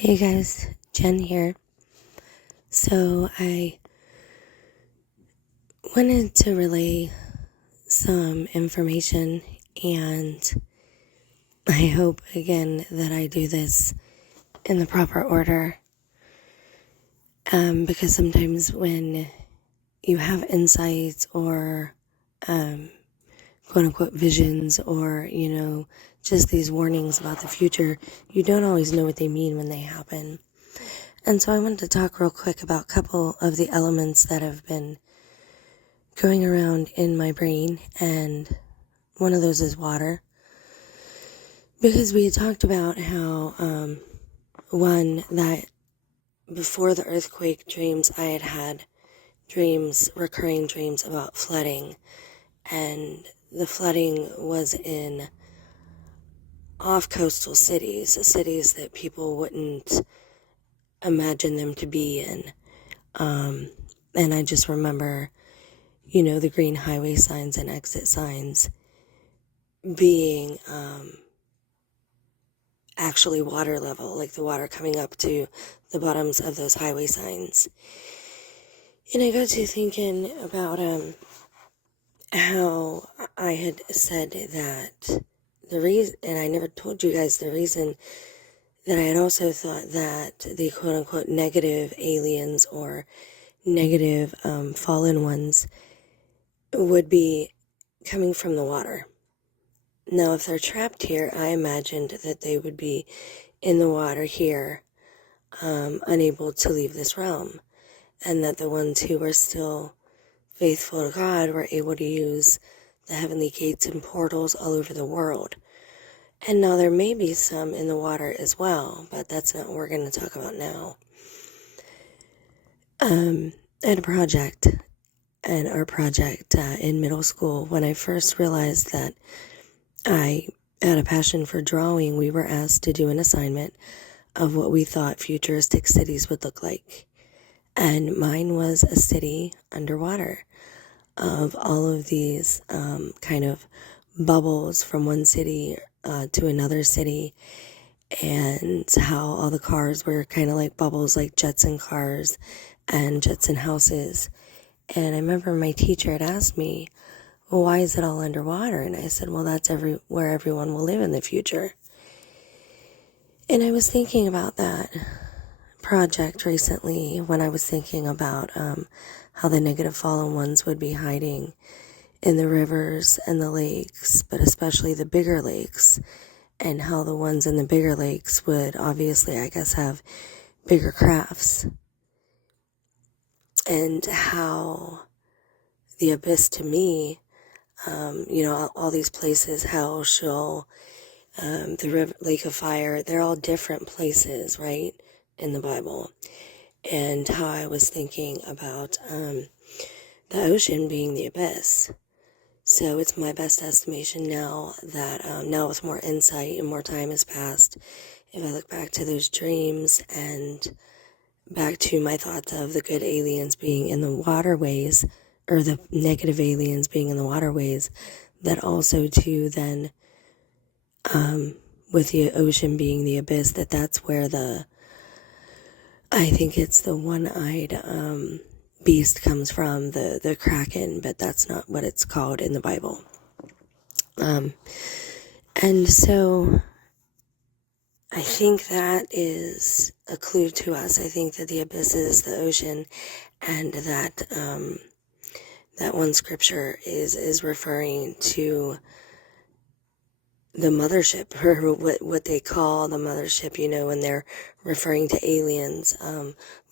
Hey guys, Jen here. So I wanted to relay some information, and I hope again that I do this in the proper order, because sometimes when you have insights or quote unquote visions or just these warnings about the future, you don't always know what they mean when they happen. And so I wanted to talk real quick about a couple of the elements that have been going around in my brain, and one of those is water. Because we had talked about how, one, that before the earthquake dreams, I had dreams, recurring dreams about flooding, and the flooding was in off-coastal cities that people wouldn't imagine them to be in. And I just remember, the green highway signs and exit signs being actually water level, like the water coming up to the bottoms of those highway signs. And I got to thinking about how I had said that the reason, and I never told you guys the reason, that I had also thought that the quote-unquote negative aliens or negative fallen ones would be coming from the water. Now, if they're trapped here, I imagined that they would be in the water here, unable to leave this realm, and that the ones who were still faithful to God were able to use the heavenly gates and portals all over the world. And now there may be some in the water as well, but that's not what we're going to talk about now. I had a project, and our project in middle school, when I first realized that I had a passion for drawing, we were asked to do an assignment of what we thought futuristic cities would look like. And mine was a city underwater of all of these kind of bubbles from one city to another city, and how all the cars were kind of like bubbles, like Jetson cars and Jetson houses. And I remember my teacher had asked me, well, why is it all underwater? And I said, well, that's where everyone will live in the future. And I was thinking about that project recently when I was thinking about how the negative fallen ones would be hiding in the rivers and the lakes, but especially the bigger lakes, and how the ones in the bigger lakes would obviously, I guess, have bigger crafts, and how the abyss to me, all these places, Hell, Sheol, the river, Lake of Fire, they're all different places, right, in the Bible. And how I was thinking about the ocean being the abyss. So it's my best estimation now that now with more insight and more time has passed, if I look back to those dreams and back to my thoughts of the good aliens being in the waterways, or the negative aliens being in the waterways, that also too then with the ocean being the abyss, that's where I think it's the one-eyed beast comes from, the Kraken, but that's not what it's called in the Bible. And so I think that is a clue to us. I think that the abyss is the ocean, and that that one scripture is referring to the mothership, or what they call the mothership, when they're referring to aliens.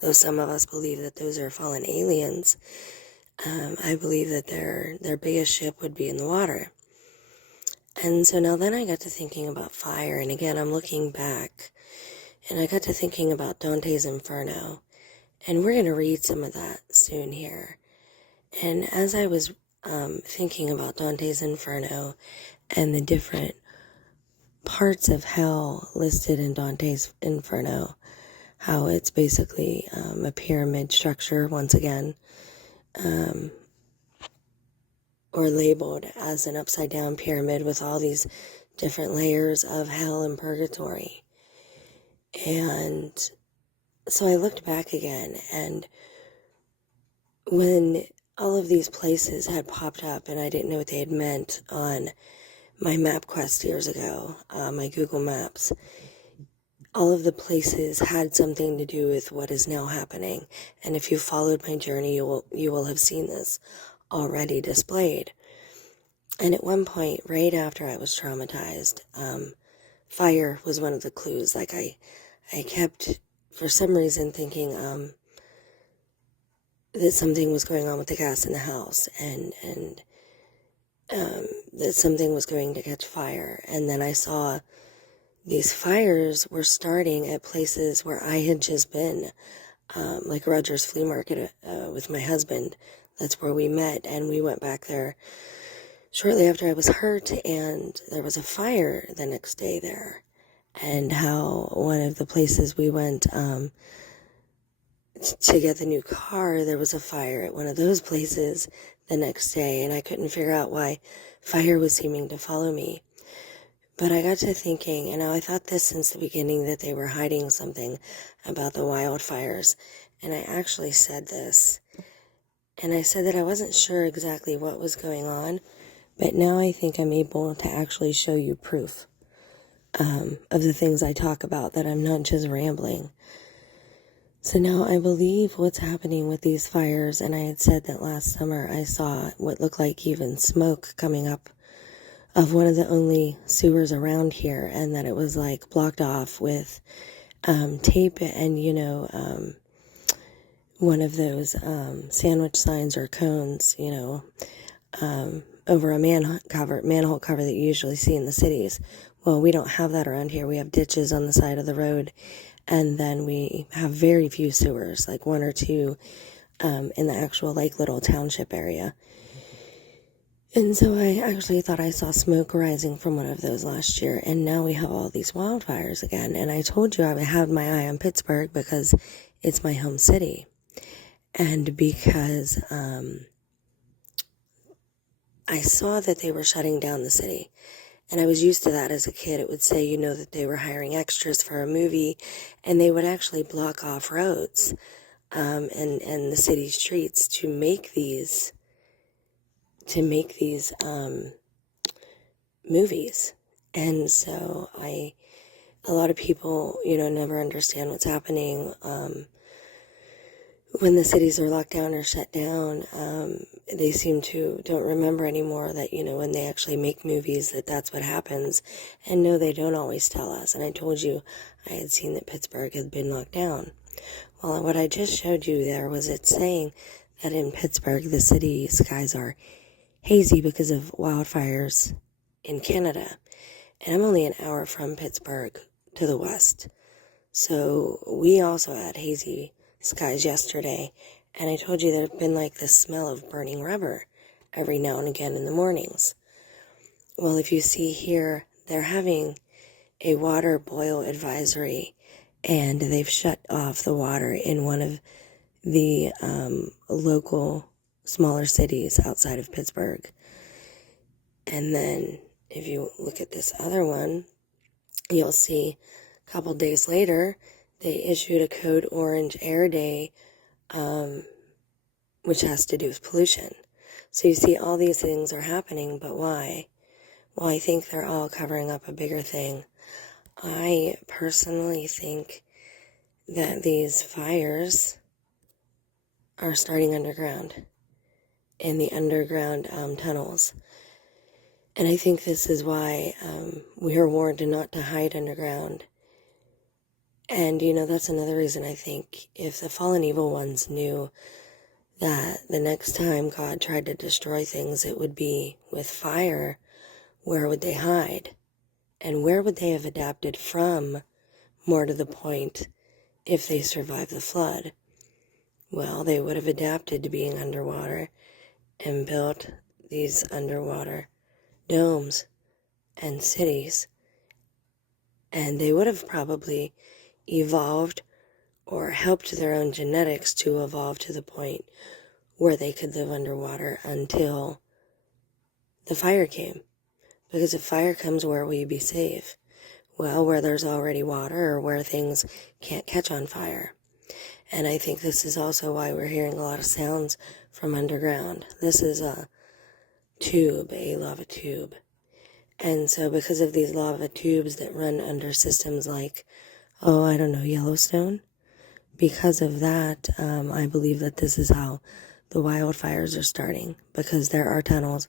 Though some of us believe that those are fallen aliens, I believe that their biggest ship would be in the water. And so now then I got to thinking about fire, and again I'm looking back, and I got to thinking about Dante's Inferno, and we're going to read some of that soon here. And as I was thinking about Dante's Inferno and the different parts of hell listed in Dante's Inferno, how it's basically a pyramid structure once again, or labeled as an upside down pyramid with all these different layers of hell and purgatory. And so I looked back again, and when all of these places had popped up and I didn't know what they had meant on my MapQuest years ago, my Google Maps, all of the places had something to do with what is now happening. And if you followed my journey, you will have seen this already displayed. And at one point, right after I was traumatized, fire was one of the clues. Like I kept, for some reason, thinking that something was going on with the gas in the house, and that something was going to catch fire. And then I saw these fires were starting at places where I had just been, like Rogers Flea Market with my husband. That's where we met, and we went back there shortly after I was hurt, and there was a fire the next day there. And how one of the places we went to get the new car, there was a fire at one of those places the next day, and I couldn't figure out why fire was seeming to follow me. But I got to thinking, and I thought this since the beginning, that they were hiding something about the wildfires. And I actually said this, and I said that I wasn't sure exactly what was going on, but now I think I'm able to actually show you proof of the things I talk about, that I'm not just rambling. So now I believe what's happening with these fires, and I had said that last summer I saw what looked like even smoke coming up of one of the only sewers around here, and that it was like blocked off with tape and, one of those sandwich signs or cones, over a manhole cover that you usually see in the cities. Well, we don't have that around here. We have ditches on the side of the road, and then we have very few sewers, like one or two in the actual like little township area. And so I actually thought I saw smoke rising from one of those last year, and now we have all these wildfires again. And I told you I had my eye on Pittsburgh because it's my home city, and because I saw that they were shutting down the city. And I was used to that as a kid. It would say, that they were hiring extras for a movie, and they would actually block off roads and the city streets to make these movies. And so a lot of people, never understand what's happening when the cities are locked down or shut down. They seem to don't remember anymore that, when they actually make movies, that's what happens. And no, they don't always tell us. And I told you I had seen that Pittsburgh had been locked down. Well, what I just showed you there was it saying that in Pittsburgh, the city skies are hazy because of wildfires in Canada. And I'm only an hour from Pittsburgh to the west. So we also had hazy skies yesterday, and I told you there had been like the smell of burning rubber every now and again in the mornings. Well, if you see here, they're having a water boil advisory, and they've shut off the water in one of the local smaller cities outside of Pittsburgh. And then if you look at this other one, you'll see a couple days later, they issued a code orange air day, which has to do with pollution. So you see all these things are happening, but why? Well, I think they're all covering up a bigger thing. I personally think that these fires are starting underground, in the underground tunnels. And I think this is why we are warned not to hide underground. And, that's another reason I think if the fallen evil ones knew that the next time God tried to destroy things, it would be with fire, where would they hide? And where would they have adapted from, more to the point, if they survived the flood? Well, they would have adapted to being underwater and built these underwater domes and cities. And they would have probably evolved or helped their own genetics to evolve to the point where they could live underwater until the fire came. Because if fire comes, where will you be safe? Well, where there's already water or where things can't catch on fire. And I think this is also why we're hearing a lot of sounds from underground. This is a lava tube. And so because of these lava tubes that run under systems like, Yellowstone, because of that, I believe that this is how the wildfires are starting, because there are tunnels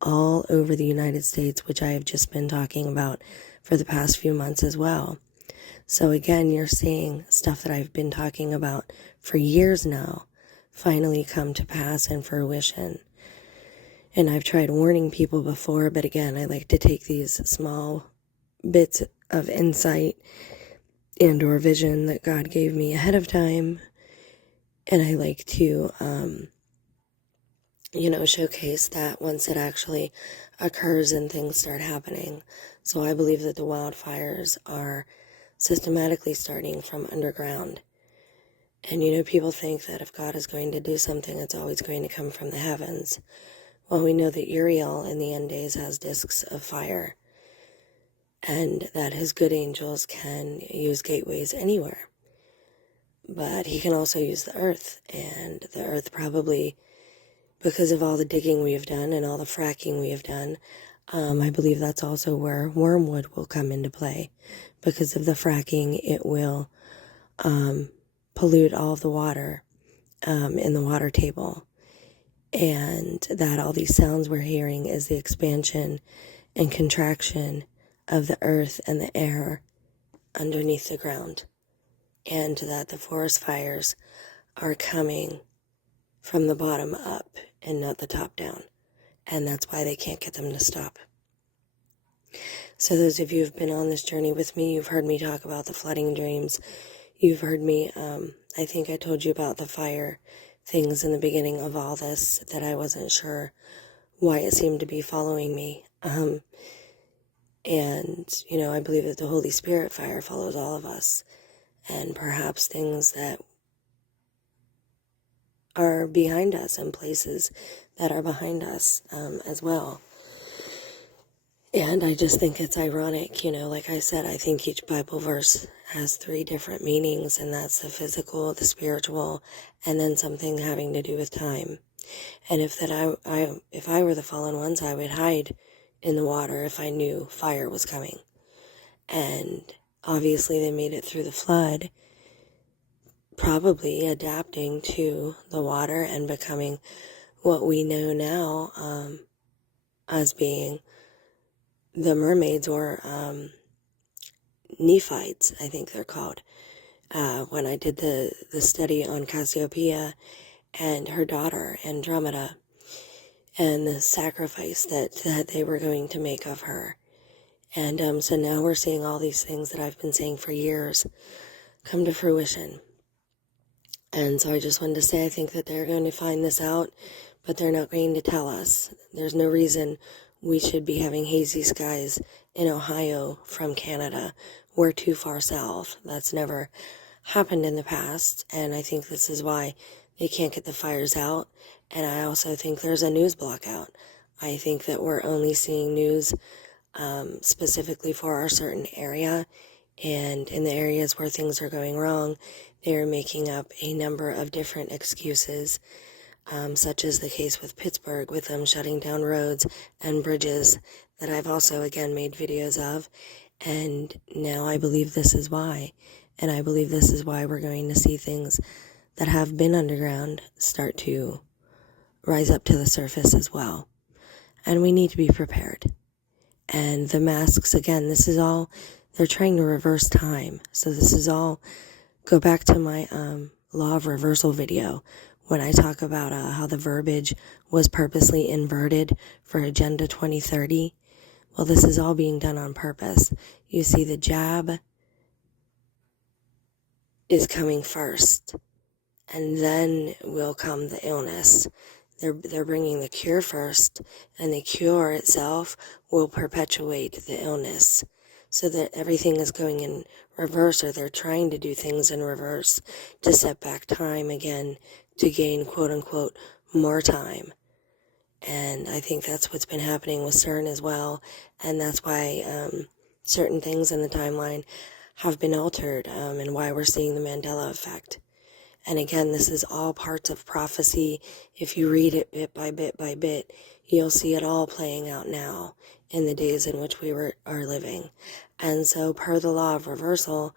all over the United States, which I have just been talking about for the past few months as well. So again, you're seeing stuff that I've been talking about for years now finally come to pass and fruition. And I've tried warning people before, but again, I like to take these small bits of insight and or vision that God gave me ahead of time, and I like to showcase that once it actually occurs and things start happening. So I believe that the wildfires are systematically starting from underground. And people think that if God is going to do something, it's always going to come from the heavens. Well, we know that Uriel in the end days has discs of fire, and that his good angels can use gateways anywhere. But he can also use the earth, and the earth probably, because of all the digging we have done and all the fracking we have done, I believe that's also where WormWood will come into play. Because of the fracking, it will pollute all of the water in the water table. And that all these sounds we're hearing is the expansion and contraction of the earth and the air underneath the ground. And that the forest fires are coming from the bottom up and not the top down. And that's why they can't get them to stop. So those of you who've been on this journey with me, you've heard me talk about the flooding dreams. You've heard me, I think I told you about the fire things in the beginning of all this, that I wasn't sure why it seemed to be following me. And, I believe that the Holy Spirit fire follows all of us. And perhaps things that are behind us and places that are behind us as well. And I just think it's ironic, like I said, I think each Bible verse has 3 different meanings, and that's the physical, the spiritual, and then something having to do with time. And if I were the fallen ones, I would hide in the water if I knew fire was coming. And obviously they made it through the flood, probably adapting to the water and becoming what we know now as being the mermaids, or Nephites, I think they're called. When I did the study on Cassiopeia and her daughter Andromeda, and the sacrifice that they were going to make of her. And so now we're seeing all these things that I've been saying for years come to fruition. And so I just wanted to say, I think that they're going to find this out, but they're not going to tell us. There's no reason we should be having hazy skies in Ohio from Canada. We're too far south. That's never happened in the past, and I think this is why they can't get the fires out. And I also think there's a news blackout. I think that we're only seeing news specifically for our certain area, and in the areas where things are going wrong, they're making up a number of different excuses, such as the case with Pittsburgh, with them shutting down roads and bridges that I've also, again, made videos of. And now I believe this is why. And I believe this is why we're going to see things that have been underground start to rise up to the surface as well. And we need to be prepared. And the masks, again, this is all, they're trying to reverse time. So this is all, go back to my law of reversal video when I talk about how the verbiage was purposely inverted for Agenda 2030. Well, this is all being done on purpose. You see, the jab is coming first, and then will come the illness. They're bringing the cure first, and the cure itself will perpetuate the illness, so that everything is going in reverse, or they're trying to do things in reverse to set back time again to gain, quote unquote, more time. And I think that's what's been happening with CERN as well, and that's why certain things in the timeline have been altered, and why we're seeing the Mandela effect. And again, this is all parts of prophecy. If you read it bit by bit by bit, you'll see it all playing out now in the days in which are living. And so per the law of reversal,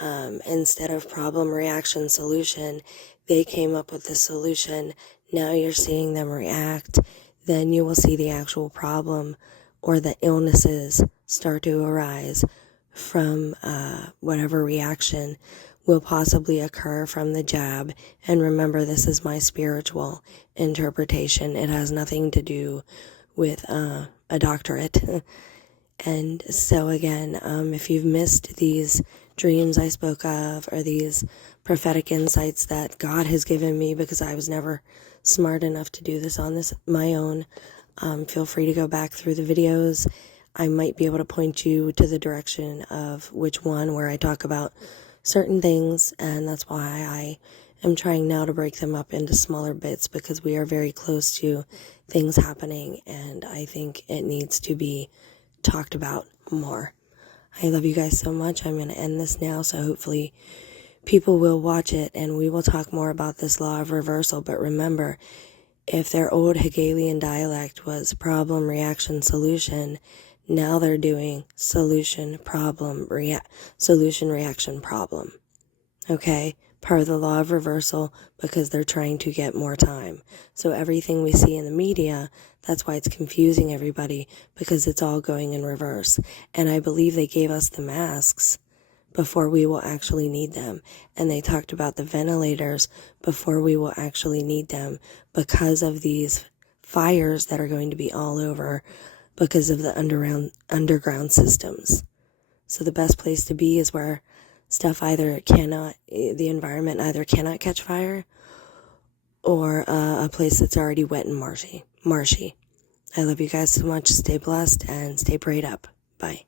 instead of problem, reaction, solution, they came up with the solution. Now you're seeing them react. Then you will see the actual problem or the illnesses start to arise from whatever reaction will possibly occur from the jab. And remember, this is my spiritual interpretation. It has nothing to do with a doctorate. And so again, if you've missed these dreams I spoke of, or these prophetic insights that God has given me, because I was never smart enough to do this on my own, feel free to go back through the videos. I might be able to point you to the direction of which one where I talk about certain things, and that's why I am trying now to break them up into smaller bits, because we are very close to things happening, and I think it needs to be talked about more. I love you guys so much. I'm going to end this now, so hopefully people will watch it, and we will talk more about this law of reversal. But remember, if their old Hegelian dialect was problem, reaction, solution, now they're doing solution, problem, solution, reaction, problem. Okay? Per the law of reversal, because they're trying to get more time. So everything we see in the media, that's why it's confusing everybody, because it's all going in reverse. And I believe they gave us the masks before we will actually need them. And they talked about the ventilators before we will actually need them, because of these fires that are going to be all over because of the underground systems. So the best place to be is where stuff the environment either cannot catch fire, or a place that's already wet and marshy. I love you guys so much. Stay blessed and stay prayed up. Bye.